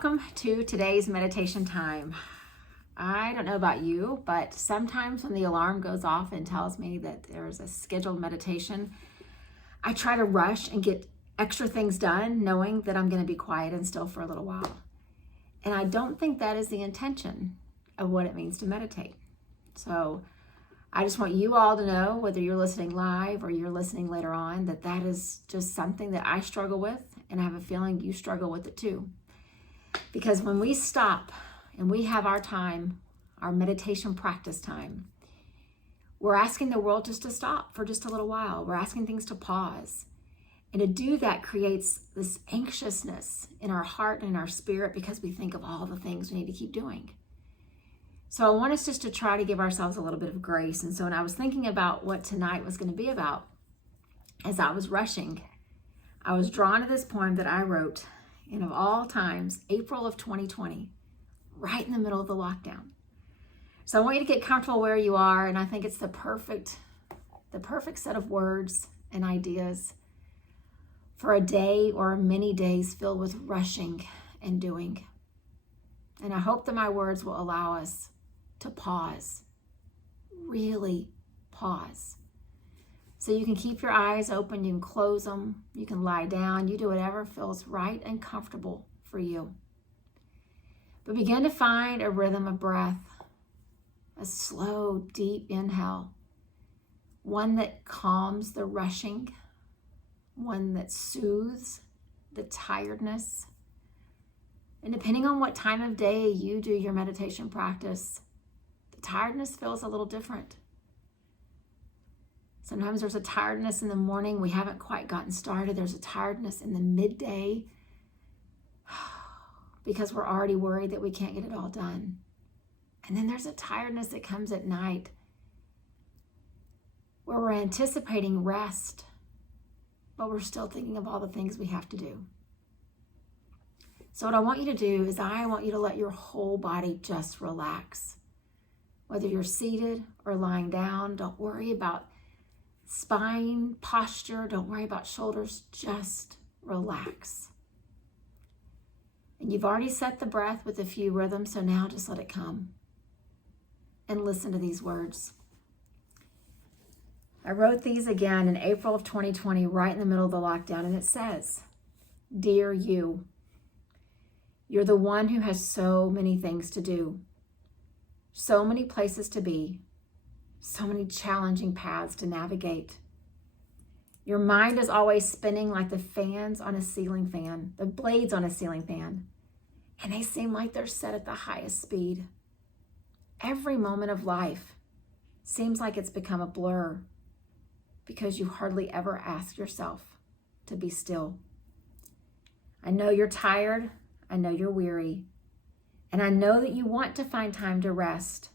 Welcome to today's meditation time. I don't know about you, but sometimes when the alarm goes off and tells me that there's a scheduled meditation, I try to rush and get extra things done, knowing that I'm going to be quiet and still for a little while. And I don't think that is the intention of what it means to meditate. So I just want you all to know, whether you're listening live or you're listening later on, that that is just something that I struggle with, and I have a feeling you struggle with it too. Because when we stop and we have our time, our meditation practice time, we're asking the world just to stop for just a little while. We're asking things to pause. And to do that creates this anxiousness in our heart and in our spirit because we think of all the things we need to keep doing. So I want us just to try to give ourselves a little bit of grace. And so when I was thinking about what tonight was going to be about, as I was rushing, I was drawn to this poem that I wrote in, of all times, April of 2020, right in the middle of the lockdown. So I want you to get comfortable where you are, and I think it's the perfect set of words and ideas for a day or many days filled with rushing and doing. And I hope that my words will allow us to pause, really pause. So you can keep your eyes open, you can close them, you can lie down, you do whatever feels right and comfortable for you. But begin to find a rhythm of breath, a slow, deep inhale, one that calms the rushing, one that soothes the tiredness. And depending on what time of day you do your meditation practice, the tiredness feels a little different. Sometimes there's a tiredness in the morning. We haven't quite gotten started. There's a tiredness in the midday because we're already worried that we can't get it all done. And then there's a tiredness that comes at night where we're anticipating rest, but we're still thinking of all the things we have to do. So what I want you to do is I want you to let your whole body just relax. Whether you're seated or lying down, don't worry about spine, posture, don't worry about shoulders, just relax. And you've already set the breath with a few rhythms, so now just let it come. And listen to these words. I wrote these again in April of 2020, right in the middle of the lockdown, and it says, "Dear you, you're the one who has so many things to do, so many places to be, so many challenging paths to navigate. Your mind is always spinning like the fans on a ceiling fan, the blades on a ceiling fan, and they seem like they're set at the highest speed. Every moment of life seems like it's become a blur because you hardly ever ask yourself to be still. I know you're tired, I know you're weary, and I know that you want to find time to rest,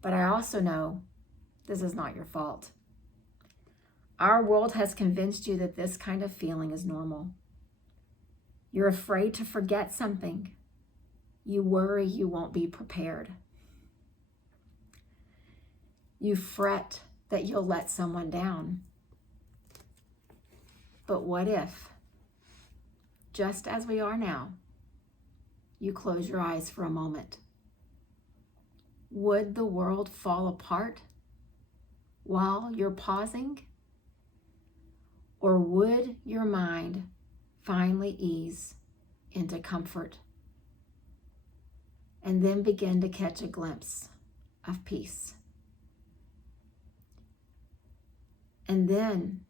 but I also know this is not your fault. Our world has convinced you that this kind of feeling is normal. You're afraid to forget something. You worry you won't be prepared. You fret that you'll let someone down. But what if, just as we are now, you close your eyes for a moment? Would the world fall apart while you're pausing? Or would your mind finally ease into comfort and then begin to catch a glimpse of peace? And then,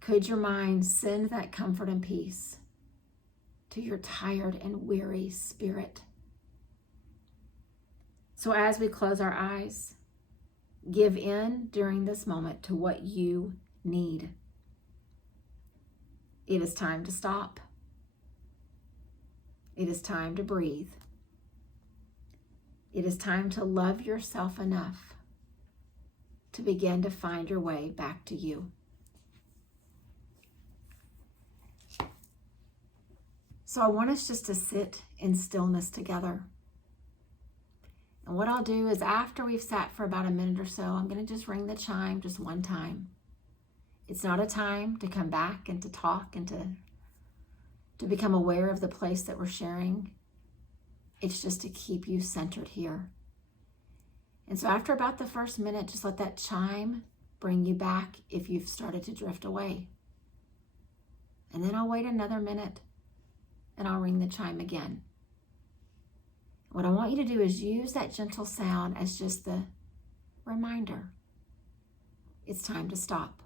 could your mind send that comfort and peace to your tired and weary spirit? So as we close our eyes, give in during this moment to what you need. It is time to stop. It is time to breathe. It is time to love yourself enough to begin to find your way back to you. So I want us just to sit in stillness together. And what I'll do is, after we've sat for about a minute or so, I'm going to just ring the chime just one time. It's not a time to come back and to talk and to to become aware of the place that we're sharing. It's just to keep you centered here. And so after about the first minute, just let that chime bring you back if you've started to drift away. And then I'll wait another minute and I'll ring the chime again. What I want you to do is use that gentle sound as just the reminder. It's time to stop.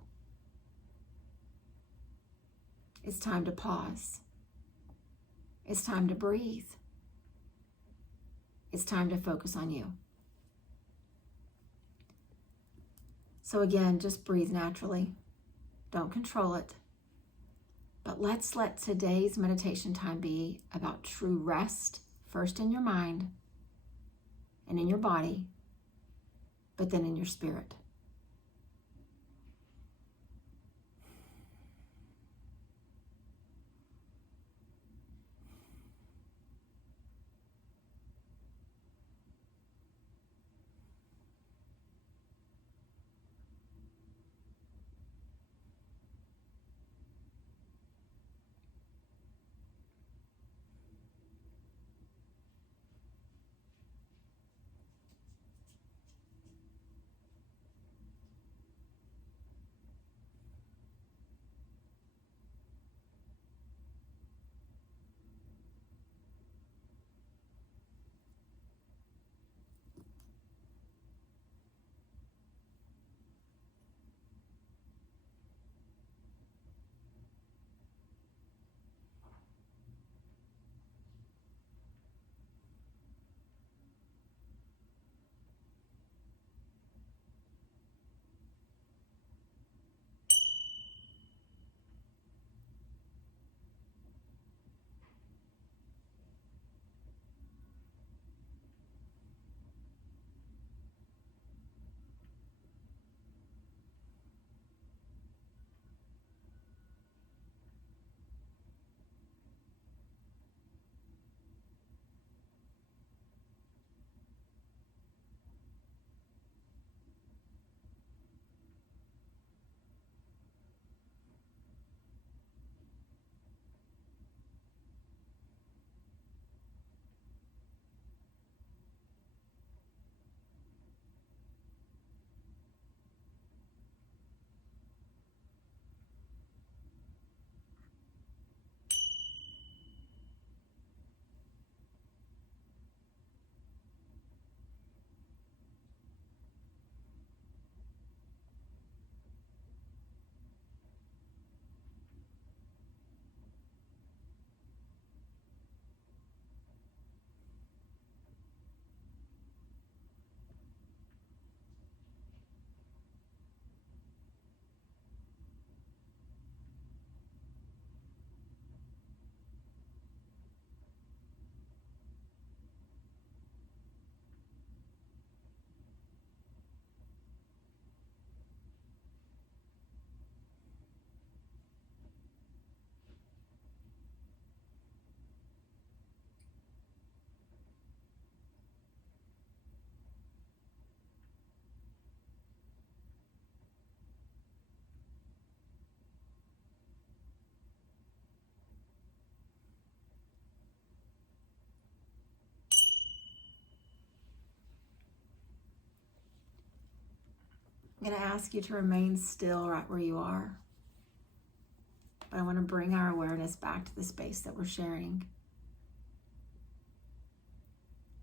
It's time to pause. It's time to breathe. It's time to focus on you. So again, just breathe naturally. Don't control it. But let's let today's meditation time be about true rest, first in your mind and in your body, but then in your spirit. I'm going to ask you to remain still right where you are. But I want to bring our awareness back to the space that we're sharing.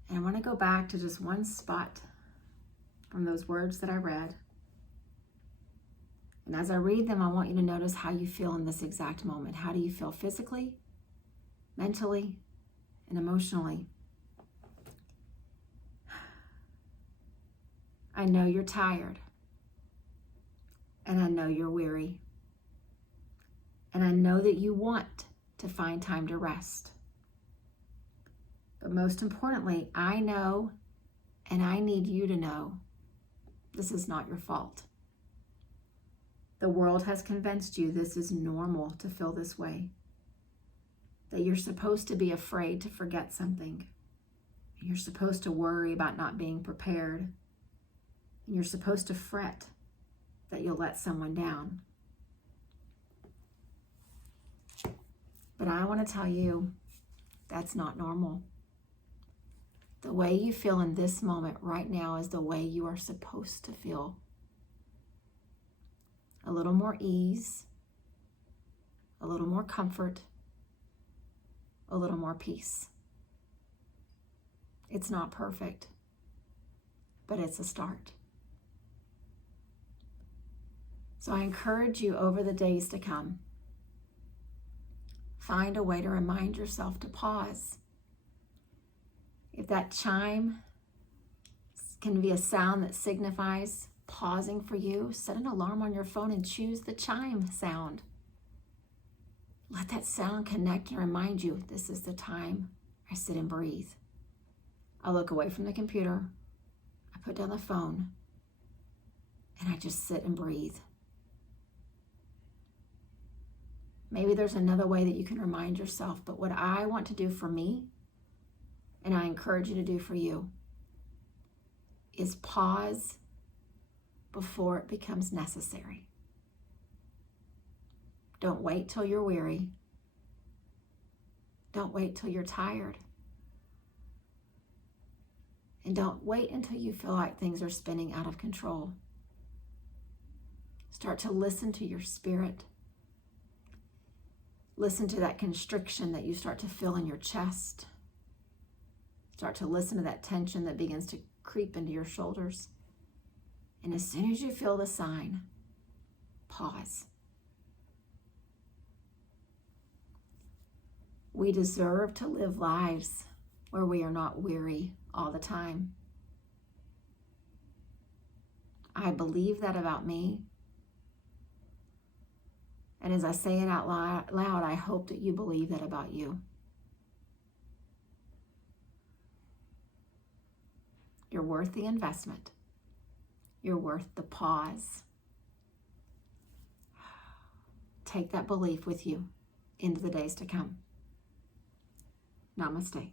And I want to go back to just one spot from those words that I read. And as I read them, I want you to notice how you feel in this exact moment. How do you feel physically, mentally, and emotionally? I know you're tired. And I know you're weary. And I know that you want to find time to rest. But most importantly, I know, and I need you to know, this is not your fault. The world has convinced you this is normal to feel this way. That you're supposed to be afraid to forget something. You're supposed to worry about not being prepared. And you're supposed to fret that you'll let someone down. But I want to tell you, that's not normal. The way you feel in this moment right now is the way you are supposed to feel. A little more ease, a little more comfort, a little more peace. It's not perfect, but it's a start. So I encourage you over the days to come, find a way to remind yourself to pause. If that chime can be a sound that signifies pausing for you, set an alarm on your phone and choose the chime sound. Let that sound connect and remind you, this is the time I sit and breathe. I look away from the computer, I put down the phone, and I just sit and breathe. Maybe there's another way that you can remind yourself, but what I want to do for me, and I encourage you to do for you, is pause before it becomes necessary. Don't wait till you're weary. Don't wait till you're tired. And don't wait until you feel like things are spinning out of control. Start to listen to your spirit. Listen to that constriction that you start to feel in your chest. Start to listen to that tension that begins to creep into your shoulders. And as soon as you feel the sign, pause. We deserve to live lives where we are not weary all the time. I believe that about me. And as I say it out loud, I hope that you believe that about you. You're worth the investment. You're worth the pause. Take that belief with you into the days to come. Namaste.